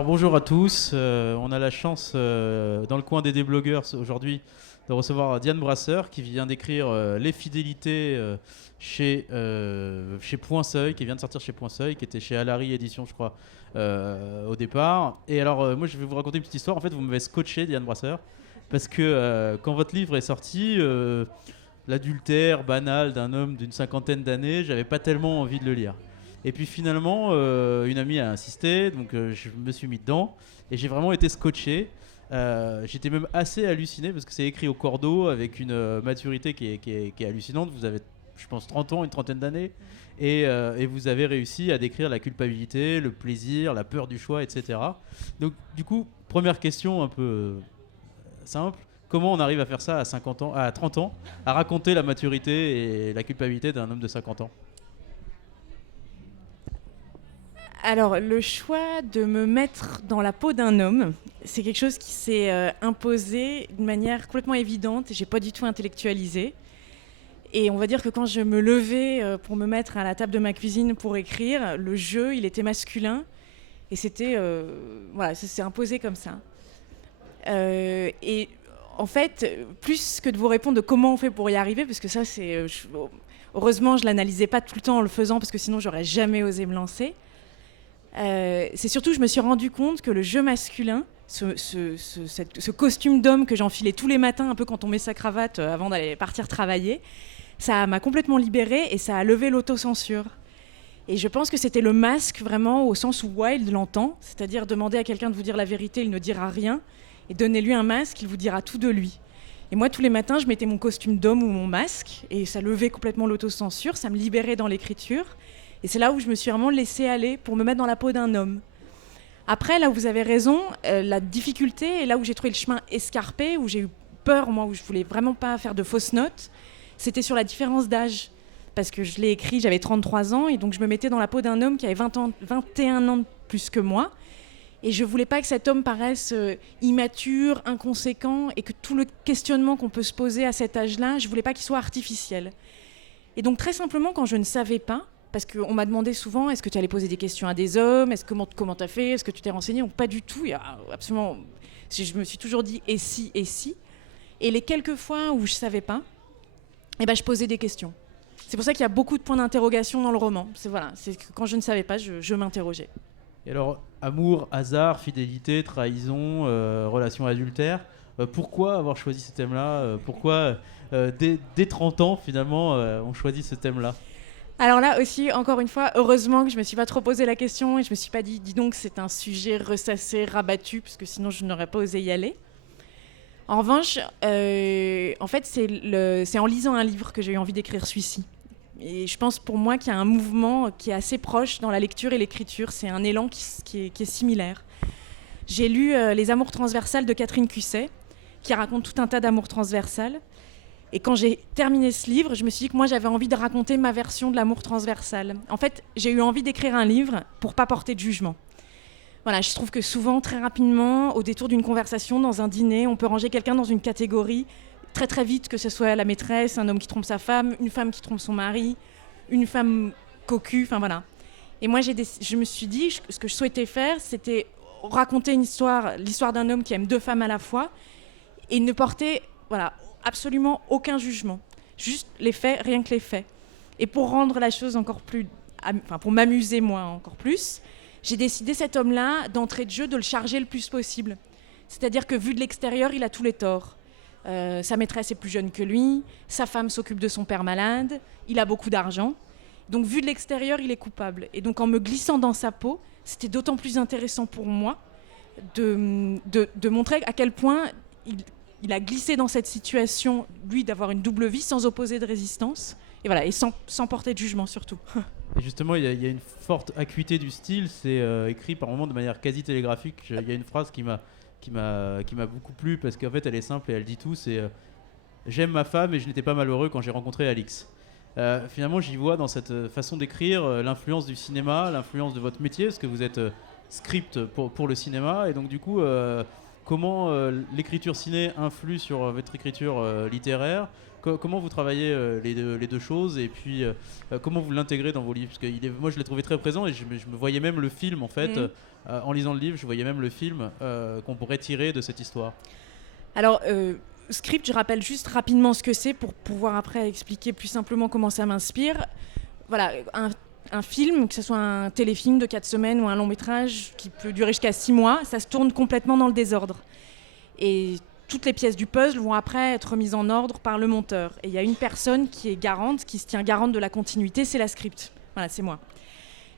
Alors bonjour à tous, on a la chance dans le coin des déblogueurs aujourd'hui de recevoir Diane Brasseur qui vient d'écrire Les Fidélités chez Point Seuil, qui vient de sortir chez Point Seuil, qui était chez Alary Édition je crois au départ. Et alors moi je vais vous raconter une petite histoire, en fait vous m'avez scotché Diane Brasseur, parce que quand votre livre est sorti, l'adultère banal d'un homme d'une cinquantaine d'années, j'avais pas tellement envie de le lire. Et puis finalement, une amie a insisté, donc je me suis mis dedans et j'ai vraiment été scotché. J'étais même assez halluciné parce que c'est écrit au cordeau avec une maturité qui est hallucinante. Vous avez, je pense, 30 ans, une trentaine d'années, et vous avez réussi à décrire la culpabilité, le plaisir, la peur du choix, etc. Donc, du coup, première question un peu simple. Comment on arrive à faire ça à 50 ans, à 30 ans, à raconter la maturité et la culpabilité d'un homme de 50 ans? Alors, le choix de me mettre dans la peau d'un homme, c'est quelque chose qui s'est imposé d'une manière complètement évidente et j'ai pas du tout intellectualisé. Et on va dire que quand je me levais pour me mettre à la table de ma cuisine pour écrire, le jeu, il était masculin et c'était voilà, ça s'est imposé comme ça. Et en fait, plus que de vous répondre de comment on fait pour y arriver, parce que ça, heureusement, je l'analysais pas tout le temps en le faisant, parce que sinon, j'aurais jamais osé me lancer. C'est surtout que je me suis rendu compte que le jeu masculin, ce costume d'homme que j'enfilais tous les matins, un peu quand on met sa cravate avant d'aller partir travailler, ça m'a complètement libérée et ça a levé l'autocensure. Et je pense que c'était le masque vraiment au sens où Wilde l'entend, c'est-à-dire demander à quelqu'un de vous dire la vérité, il ne dira rien, et donnez-lui un masque, il vous dira tout de lui. Et moi, tous les matins, je mettais mon costume d'homme ou mon masque, et ça levait complètement l'autocensure, ça me libérait dans l'écriture. Et c'est là où je me suis vraiment laissée aller pour me mettre dans la peau d'un homme. Après, là où vous avez raison, la difficulté, et là où j'ai trouvé le chemin escarpé, où j'ai eu peur, moi, où je voulais vraiment pas faire de fausses notes, c'était sur la différence d'âge. Parce que je l'ai écrit, j'avais 33 ans, et donc je me mettais dans la peau d'un homme qui avait 21 ans de plus que moi. Et je voulais pas que cet homme paraisse immature, inconséquent, et que tout le questionnement qu'on peut se poser à cet âge-là, je voulais pas qu'il soit artificiel. Et donc très simplement, quand je ne savais pas, parce qu'on m'a demandé souvent, est-ce que tu allais poser des questions à des hommes, comment tu as fait, est-ce que tu t'es renseigné? Donc pas du tout, il y a absolument... Je me suis toujours dit et si, et si. Et les quelques fois où je ne savais pas, eh ben, je posais des questions. C'est pour ça qu'il y a beaucoup de points d'interrogation dans le roman. C'est que quand je ne savais pas, je m'interrogeais. Et alors, amour, hasard, fidélité, trahison, relation adultère, pourquoi avoir choisi ce thème-là? Pourquoi, dès 30 ans, finalement, on choisit ce thème-là? Alors là aussi, encore une fois, heureusement que je me suis pas trop posé la question et je me suis pas dit, dis donc, c'est un sujet ressassé, rabattu, parce que sinon je n'aurais pas osé y aller. En revanche, en fait, c'est en lisant un livre que j'ai eu envie d'écrire celui-ci. Et je pense pour moi qu'il y a un mouvement qui est assez proche dans la lecture et l'écriture. C'est un élan qui est similaire. J'ai lu Les Amours transversales de Catherine Cusset, qui raconte tout un tas d'amours transversales. Et quand j'ai terminé ce livre, je me suis dit que moi, j'avais envie de raconter ma version de l'amour transversal. En fait, j'ai eu envie d'écrire un livre pour pas porter de jugement. Voilà, je trouve que souvent, très rapidement, au détour d'une conversation, dans un dîner, on peut ranger quelqu'un dans une catégorie très très vite, que ce soit la maîtresse, un homme qui trompe sa femme, une femme qui trompe son mari, une femme cocu, enfin voilà. Et moi, je me suis dit, ce que je souhaitais faire, c'était raconter l'histoire d'un homme qui aime deux femmes à la fois, et ne porter, voilà, absolument aucun jugement. Juste les faits, rien que les faits. Et pour rendre la chose encore plus... pour m'amuser moi encore plus, j'ai décidé cet homme-là, d'entrée de jeu, de le charger le plus possible. C'est-à-dire que vu de l'extérieur, il a tous les torts. Sa maîtresse est plus jeune que lui, sa femme s'occupe de son père malade, il a beaucoup d'argent. Donc vu de l'extérieur, il est coupable. Et donc en me glissant dans sa peau, c'était d'autant plus intéressant pour moi de montrer à quel point il a glissé dans cette situation, lui, d'avoir une double vie sans opposer de résistance. Et voilà, et sans porter de jugement surtout. Et justement, il y a une forte acuité du style. C'est écrit par moments de manière quasi télégraphique. Il y a une phrase qui m'a beaucoup plu parce qu'en fait, elle est simple et elle dit tout. C'est j'aime ma femme et je n'étais pas malheureux quand j'ai rencontré Alix. Finalement, j'y vois dans cette façon d'écrire l'influence du cinéma, l'influence de votre métier, parce que vous êtes script pour le cinéma. Et donc, du coup, comment l'écriture ciné influe sur votre écriture littéraire. Comment vous travaillez les deux choses, et puis comment vous l'intégrez dans vos livres, parce que moi je l'ai trouvé très présent, et je me voyais même le film en fait, en lisant le livre, je voyais même le film qu'on pourrait tirer de cette histoire. Alors, script, je rappelle juste rapidement ce que c'est pour pouvoir après expliquer plus simplement comment ça m'inspire. Voilà, un film, que ce soit un téléfilm de 4 semaines ou un long métrage qui peut durer jusqu'à 6 mois, ça se tourne complètement dans le désordre. Et toutes les pièces du puzzle vont après être mises en ordre par le monteur. Et il y a une personne qui est garante, qui se tient garante de la continuité, c'est la script. Voilà, c'est moi.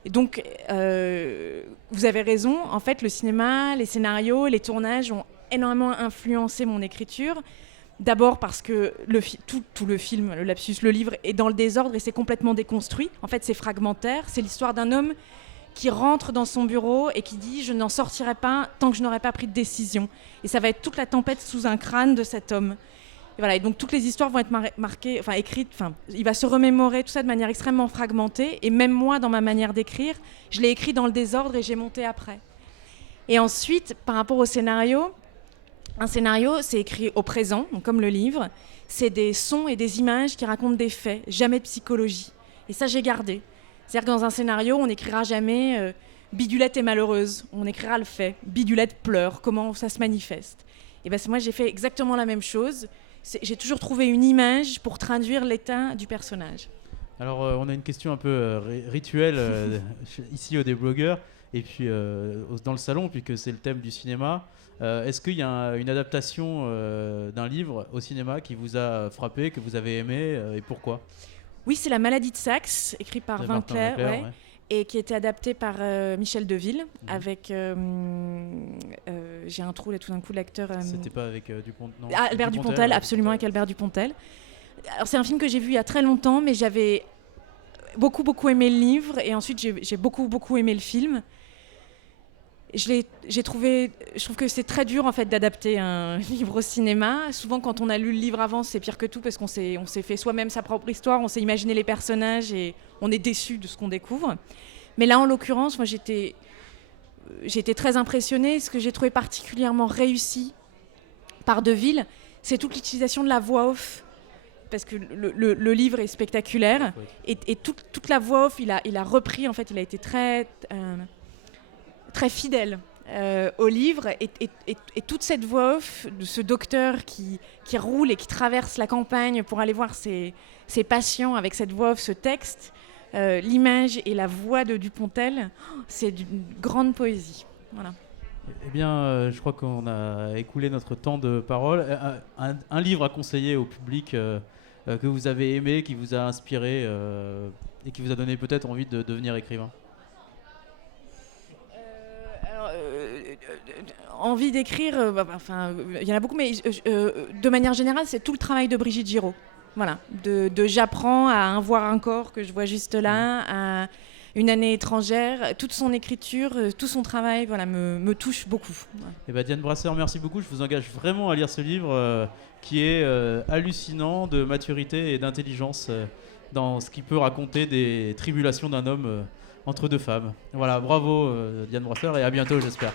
Et donc, vous avez raison, en fait, le cinéma, les scénarios, les tournages ont énormément influencé mon écriture. D'abord parce que tout le film, le lapsus, le livre est dans le désordre et c'est complètement déconstruit. En fait, c'est fragmentaire. C'est l'histoire d'un homme qui rentre dans son bureau et qui dit « je n'en sortirai pas tant que je n'aurai pas pris de décision ». Et ça va être toute la tempête sous un crâne de cet homme. Et voilà, et donc toutes les histoires vont être marquées, écrites, il va se remémorer tout ça de manière extrêmement fragmentée. Et même moi, dans ma manière d'écrire, je l'ai écrit dans le désordre et j'ai monté après. Et ensuite, par rapport au scénario, un scénario, c'est écrit au présent, donc comme le livre. C'est des sons et des images qui racontent des faits, jamais de psychologie. Et ça, j'ai gardé. C'est-à-dire que dans un scénario, on n'écrira jamais Bidulette est malheureuse. On écrira le fait. Bidulette pleure. Comment ça se manifeste. Et ben, moi, j'ai fait exactement la même chose. J'ai toujours trouvé une image pour traduire l'état du personnage. Alors, on a une question un peu rituelle ici au Déblogueur, et puis dans le salon, puisque c'est le thème du cinéma. Est-ce qu'il y a une adaptation d'un livre au cinéma qui vous a frappé, que vous avez aimé, et pourquoi ? Oui, c'est La maladie de Saxe, écrit par Vinclair, ouais. Et qui a été adapté par Michel Deville, avec... j'ai un trou là tout d'un coup, l'acteur... C'était pas avec Dupontel, non ? Albert Dupontel, absolument, avec Albert Dupontel. Alors c'est un film que j'ai vu il y a très longtemps, mais j'avais beaucoup aimé le livre, et ensuite j'ai beaucoup aimé le film. Je trouve que c'est très dur en fait d'adapter un livre au cinéma. Souvent, quand on a lu le livre avant, c'est pire que tout parce qu'on s'est fait soi-même sa propre histoire, on s'est imaginé les personnages et on est déçu de ce qu'on découvre. Mais là, en l'occurrence, moi, j'étais très impressionnée. Ce que j'ai trouvé particulièrement réussi par Deville, c'est toute l'utilisation de la voix off. Parce que le livre est spectaculaire, et toute la voix off, il a repris, en fait, il a été très fidèle au livre, et toute cette voix off de ce docteur qui roule et qui traverse la campagne pour aller voir ses patients avec cette voix off, ce texte, l'image et la voix de Dupontel, c'est d'une grande poésie. Voilà. Eh bien, je crois qu'on a écoulé notre temps de parole. Un livre à conseiller au public que vous avez aimé, qui vous a inspiré et qui vous a donné peut-être envie de devenir écrivain ? Envie d'écrire, il y en a beaucoup, mais de manière générale, c'est tout le travail de Brigitte Giraud. Voilà, de J'apprends à Un voir un corps que je vois juste là, à Une année étrangère, toute son écriture, tout son travail, voilà, me touche beaucoup. Ouais. Eh ben, Diane Brasseur, merci beaucoup. Je vous engage vraiment à lire ce livre qui est hallucinant de maturité et d'intelligence dans ce qui peut raconter des tribulations d'un homme entre deux femmes. Voilà, bravo Diane Brasseur, et à bientôt, j'espère.